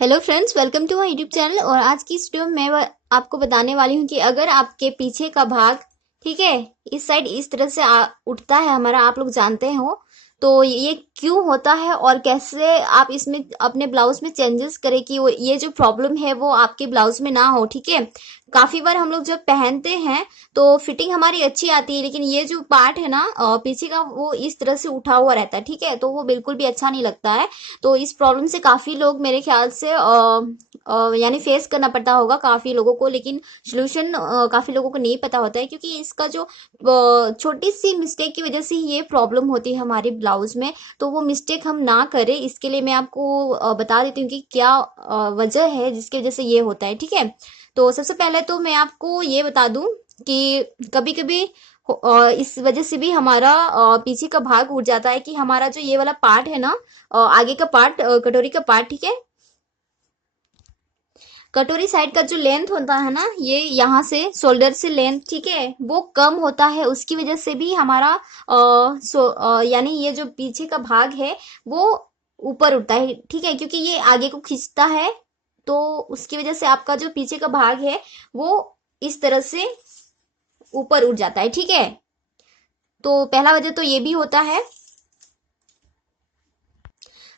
Hello friends, welcome to my YouTube channel. और आज की इस वीडियो में मैं आपको बताने वाली हूँ कि अगर आपके पीछे का भाग, ठीक है, इस साइड इस तरह से उठता है हमारा, आप लोग जानते हो तो ये क्यों होता है और कैसे आप इसमें अपने ब्लाउज में चेंजेस करें कि ये जो प्रॉब्लम है वो आपके ब्लाउज में ना हो। ठीक है, काफी बार हम लोग जब पहनते हैं तो फिटिंग हमारी अच्छी आती है, लेकिन ये जो पार्ट है ना पीछे का, वो इस तरह से उठा हुआ रहता है। ठीक है, तो वो बिल्कुल भी अच्छा नहीं लगता है। तो इस प्रॉब्लम से काफी लोग मेरे ख्याल से यानी फेस करना पड़ता होगा काफी लोगों को, लेकिन सोल्यूशन काफी लोगों को नहीं पता होता है, क्योंकि इसका जो छोटी सी मिस्टेक की वजह से ही ये प्रॉब्लम होती है हमारे ब्लाउज में। तो वो मिस्टेक हम ना करें, इसके लिए मैं आपको बता देती हूँ कि क्या वजह है जिसकी वजह से ये होता है। ठीक है, तो सबसे पहले तो मैं आपको ये बता दूं कि कभी कभी इस वजह से भी हमारा पीछे का भाग उठ जाता है कि हमारा जो ये वाला पार्ट है ना, आगे का पार्ट, कटोरी का पार्ट, ठीक है, कटोरी साइड का जो लेंथ होता है ना, ये यहाँ से शोल्डर से लेंथ, ठीक है, वो कम होता है। उसकी वजह से भी हमारा यानी ये जो पीछे का भाग है वो ऊपर उठता है। ठीक है, क्योंकि ये आगे को खींचता है, तो उसकी वजह से आपका जो पीछे का भाग है वो इस तरह से ऊपर उठ जाता है। ठीक है, तो पहला वजह तो ये भी होता है।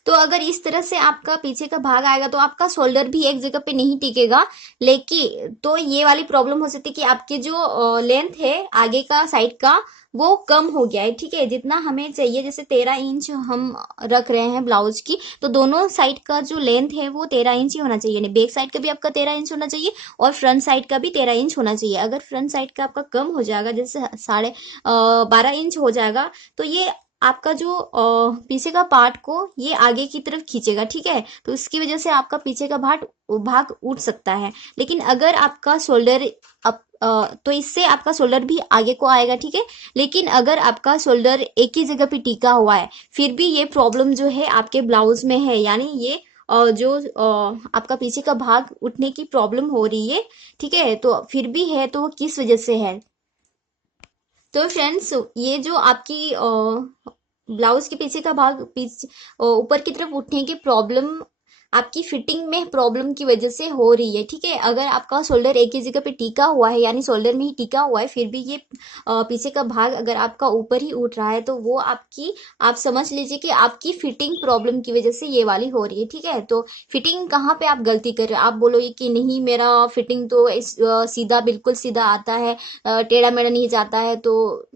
तो अगर इस तरह से आपका पीछे का भाग आएगा तो आपका शोल्डर भी एक जगह पे नहीं टिकेगा। लेकिन तो ये वाली प्रॉब्लम हो सकती है कि आपके जो लेंथ है आगे का साइड का, वो कम हो गया है। ठीक है, जितना हमें चाहिए, जैसे 13 इंच हम रख रहे हैं ब्लाउज की, तो दोनों साइड का जो लेंथ है वो 13 इंच ही होना चाहिए। यानी बैक साइड का भी आपका 13 इंच होना चाहिए और फ्रंट साइड का भी 13 इंच होना चाहिए। अगर फ्रंट साइड का आपका कम हो जाएगा, जैसे 12.5 इंच हो जाएगा, तो ये आपका जो पीछे का पार्ट को ये आगे की तरफ खींचेगा। ठीक है, तो इसकी वजह से आपका पीछे का भाग उठ सकता है। लेकिन अगर आपका शोल्डर अप तो इससे आपका शोल्डर भी आगे को आएगा। ठीक है, लेकिन अगर आपका शोल्डर एक ही जगह पे टिका हुआ है, फिर भी ये प्रॉब्लम जो है आपके ब्लाउज में है, यानी ये जो आपका पीछे का भाग उठने की प्रॉब्लम हो रही है। ठीक है, तो फिर भी है, तो वो किस वजह से है। तो फ्रेंड्स, ये जो आपकी ब्लाउज के पीछे का भाग पीछे ऊपर की तरफ उठने की प्रॉब्लम आपकी फिटिंग में प्रॉब्लम की वजह से हो रही है। ठीक है, अगर आपका शोल्डर एक ही जगह पे टिका हुआ है, यानी शोल्डर में ही टिका हुआ है, फिर भी ये पीछे का भाग अगर आपका ऊपर ही उठ रहा है, तो वो आप समझ लीजिए कि आपकी फिटिंग प्रॉब्लम की वजह से ये वाली हो रही है। ठीक है, तो फिटिंग कहाँ पे आप गलती कर रहे हो, आप बोलोगे कि नहीं मेरा फिटिंग तो सीधा, बिल्कुल सीधा आता है, टेढ़ा मेढ़ा नहीं जाता है, तो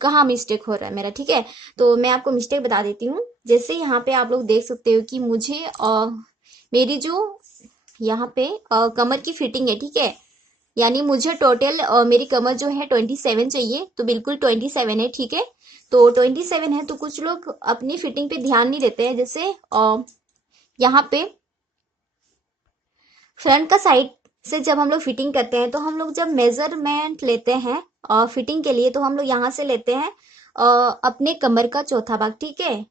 कहाँ मिस्टेक हो रहा है मेरा। ठीक है, तो मैं आपको मिस्टेक बता देती हूँ। जैसे यहाँ पे आप लोग देख सकते हो कि मुझे मेरी जो यहाँ पे कमर की फिटिंग है, ठीक है, यानी मुझे टोटल मेरी कमर जो है 27 चाहिए, तो बिल्कुल 27 है। ठीक है, तो 27 है, तो कुछ लोग अपनी फिटिंग पे ध्यान नहीं देते हैं। जैसे यहाँ पे फ्रंट का साइड से जब हम लोग फिटिंग करते हैं, तो हम लोग जब मेजरमेंट लेते हैं फिटिंग के लिए, तो हम लोग यहाँ से लेते हैं अपने कमर का चौथा भाग। ठीक है,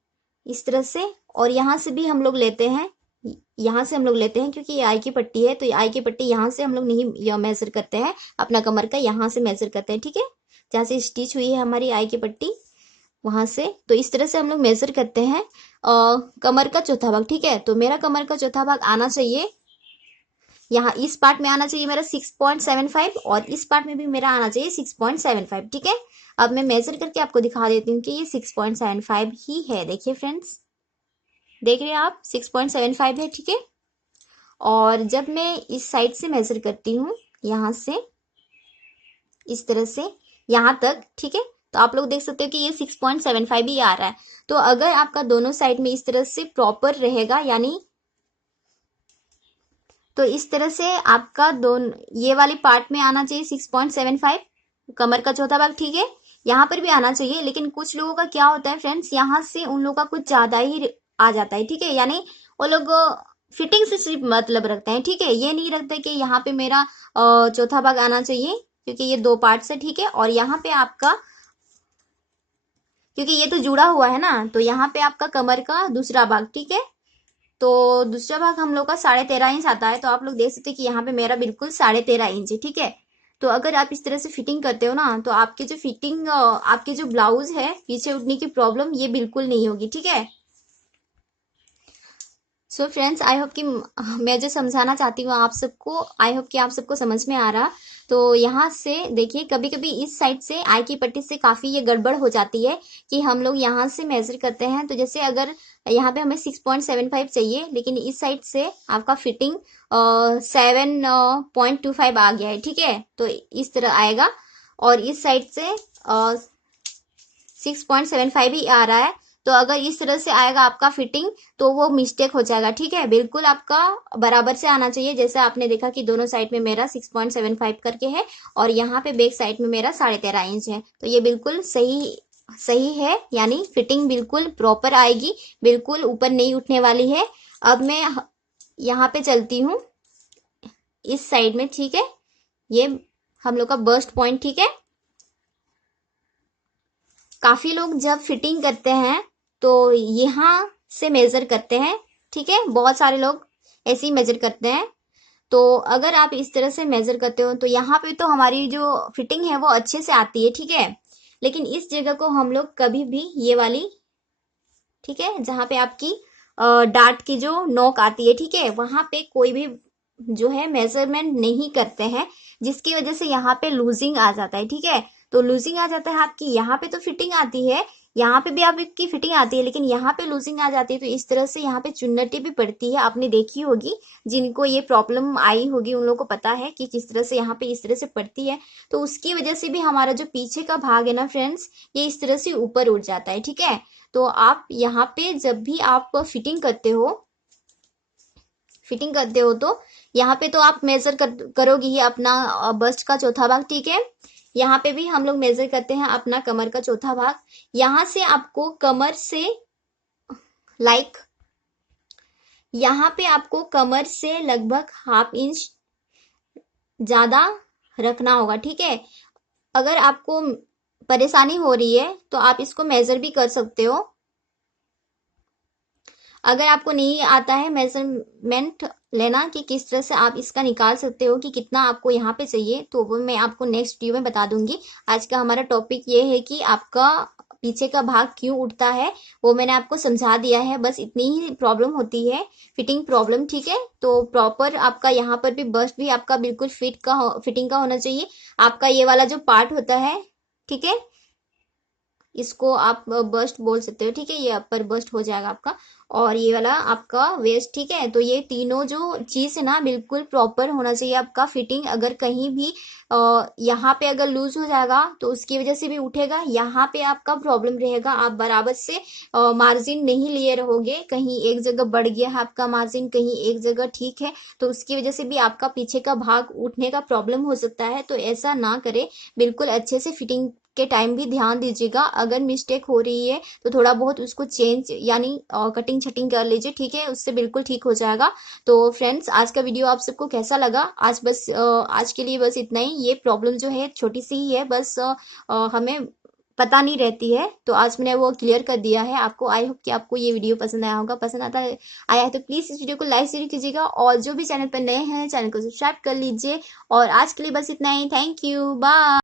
इस तरह से, और यहाँ से भी हम लोग लेते हैं, यहाँ से हम लोग लेते हैं, क्योंकि ये आई की पट्टी है, तो ये आई की पट्टी यहाँ से हम लोग नहीं मेजर करते हैं, अपना कमर का यहाँ से मेजर करते हैं। ठीक है, जहाँ से स्टिच हुई है हमारी आई की पट्टी, वहां से, तो इस तरह से हम लोग मेजर करते हैं कमर का चौथा भाग। ठीक है, तो मेरा कमर का चौथा भाग आना चाहिए, यहाँ इस पार्ट में आना चाहिए मेरा 6.75, और इस पार्ट में भी मेरा आना चाहिए 6.75। ठीक है, अब मैं मेजर करके आपको दिखा देती हूँ कि ये 6.75 ही है। देखिए फ्रेंड्स, देख रहे हैं आप, 6.75 है। ठीक है, और जब मैं इस साइड से मेजर करती हूँ, यहाँ से इस तरह से यहाँ तक, ठीक है, तो आप लोग देख सकते हो कि ये 6.75 ही आ रहा है। तो अगर आपका दोनों साइड में इस तरह से प्रॉपर रहेगा, यानी तो इस तरह से आपका दोनों ये वाली पार्ट में आना चाहिए 6.75, कमर का चौथा भाग। ठीक है, यहाँ पर भी आना चाहिए, लेकिन कुछ लोगों का क्या होता है फ्रेंड्स, यहाँ से उन लोगों का कुछ ज्यादा ही आ जाता है। ठीक है, यानी वो लोग फिटिंग से सिर्फ मतलब रखते हैं। ठीक है, ये नहीं रखते कि यहाँ पे मेरा चौथा भाग आना चाहिए, क्योंकि ये दो पार्ट है। ठीक है, और यहाँ पे आपका, क्योंकि ये तो जुड़ा हुआ है ना, तो यहाँ पे आपका कमर का दूसरा भाग, ठीक है, तो दूसरा भाग हम लोग का 13.5 इंच आता है। तो आप लोग देख सकते हैं कि यहाँ पे मेरा बिल्कुल 13.5 इंच है। ठीक है, तो अगर आप इस तरह से फिटिंग करते हो ना, तो आपकी जो फिटिंग, आपके जो ब्लाउज है पीछे उठने की प्रॉब्लम ये बिल्कुल नहीं होगी। ठीक है, सो फ्रेंड्स, आई होप कि मैं जो समझाना चाहती हूँ आप सबको, आई होप कि आप सबको समझ में आ रहा। तो यहाँ से देखिए, कभी कभी इस साइड से आई की पट्टी से काफी ये गड़बड़ हो जाती है कि हम लोग यहाँ से मेजर करते हैं। तो जैसे अगर यहाँ पे हमें 6.75 चाहिए, लेकिन इस साइड से आपका फिटिंग 7.25 आ गया है, ठीक है। तो इस तरह आएगा, और इस साइड से 6.75 ही आ रहा है। तो अगर इस तरह से आएगा आपका फिटिंग, तो वो मिस्टेक हो जाएगा, ठीक है। बिल्कुल आपका बराबर से आना चाहिए। जैसे आपने देखा कि दोनों साइड में मेरा 6.75 करके है, और यहाँ पे बैक साइड में मेरा 13.5 इंच है। तो ये बिल्कुल सही सही है, यानी फिटिंग बिल्कुल प्रॉपर आएगी, बिल्कुल ऊपर नहीं उठने वाली है। अब मैं यहाँ पे चलती हूँ इस साइड में, ठीक है। ये हम लोग का बर्स्ट पॉइंट, ठीक है। काफी लोग जब फिटिंग करते हैं तो यहाँ से मेजर करते हैं, ठीक है। बहुत सारे लोग ऐसे ही मेजर करते हैं। तो अगर आप इस तरह से मेजर करते हो तो यहाँ पे तो हमारी जो फिटिंग है वो अच्छे से आती है, ठीक है। लेकिन इस जगह को हम लोग कभी भी ये वाली, ठीक है, जहाँ पे आपकी डार्ट की जो नोक आती है, ठीक है, वहां पे कोई भी जो है मेजरमेंट नहीं करते हैं, जिसकी वजह से यहाँ पे लूजिंग आ जाता है, ठीक है। तो लूजिंग आ जाता है आपकी, यहाँ पे तो फिटिंग आती है, यहाँ पे भी आपकी फिटिंग आती है, लेकिन यहाँ पे लूजिंग आ जाती है। तो इस तरह से यहाँ पे चुन्नटी भी पड़ती है, आपने देखी होगी। जिनको ये प्रॉब्लम आई होगी उन लोगों को पता है कि किस तरह से यहाँ पे इस तरह से पड़ती है। तो उसकी वजह से भी हमारा जो पीछे का भाग है ना फ्रेंड्स, ये इस तरह से ऊपर उठ जाता है, ठीक है। तो आप यहाँ पे जब भी आप फिटिंग करते हो तो यहाँ पे तो आप मेजर करोगे ही अपना बस्ट का चौथा भाग, ठीक है। यहाँ पे भी हम लोग मेजर करते हैं अपना कमर का चौथा भाग। यहाँ से आपको कमर से लाइक यहाँ पे आपको कमर से लगभग हाफ इंच ज्यादा रखना होगा, ठीक है। अगर आपको परेशानी हो रही है तो आप इसको मेजर भी कर सकते हो। अगर आपको नहीं आता है मेजरमेंट लेना कि किस तरह से आप इसका निकाल सकते हो कि कितना आपको यहाँ पे चाहिए, तो वो मैं आपको नेक्स्ट वीडियो में बता दूंगी। आज का हमारा टॉपिक ये है कि आपका पीछे का भाग क्यों उठता है, वो मैंने आपको समझा दिया है। बस इतनी ही प्रॉब्लम होती है, फिटिंग प्रॉब्लम, ठीक है। तो प्रॉपर आपका यहाँ पर भी बस्ट भी आपका बिल्कुल फिटिंग का होना चाहिए। आपका ये वाला जो पार्ट होता है, ठीक है, इसको आप बस्ट बोल सकते हो, ठीक है। ये अपर बस्ट हो जाएगा आपका, और ये वाला आपका वेस्ट, ठीक है। तो ये तीनों जो चीज है ना, बिल्कुल प्रॉपर होना चाहिए आपका फिटिंग। अगर कहीं भी यहाँ पे अगर लूज हो जाएगा तो उसकी वजह से भी उठेगा, यहाँ पे आपका प्रॉब्लम रहेगा। आप बराबर से मार्जिन नहीं लिए रहोगे, कहीं एक जगह बढ़ गया है आपका मार्जिन, कहीं एक जगह ठीक है, तो उसकी वजह से भी आपका पीछे का भाग उठने का प्रॉब्लम हो सकता है। तो ऐसा ना करे, बिल्कुल अच्छे से फिटिंग के टाइम भी ध्यान दीजिएगा। अगर मिस्टेक हो रही है तो थोड़ा बहुत उसको चेंज यानी कटिंग छटिंग कर लीजिए, ठीक है, उससे बिल्कुल ठीक हो जाएगा। तो फ्रेंड्स, आज का वीडियो आप सबको कैसा लगा? आज के लिए बस इतना ही। ये प्रॉब्लम जो है छोटी सी ही है, बस हमें पता नहीं रहती है, तो आज मैंने वो क्लियर कर दिया है आपको। आई होप कि आपको ये वीडियो पसंद आया होगा। पसंद आया है तो प्लीज इस वीडियो को लाइक जरूर कीजिएगा, और जो भी चैनल पर नए हैं चैनल को सब्सक्राइब कर लीजिए। और आज के लिए बस इतना ही। Thank you, bye.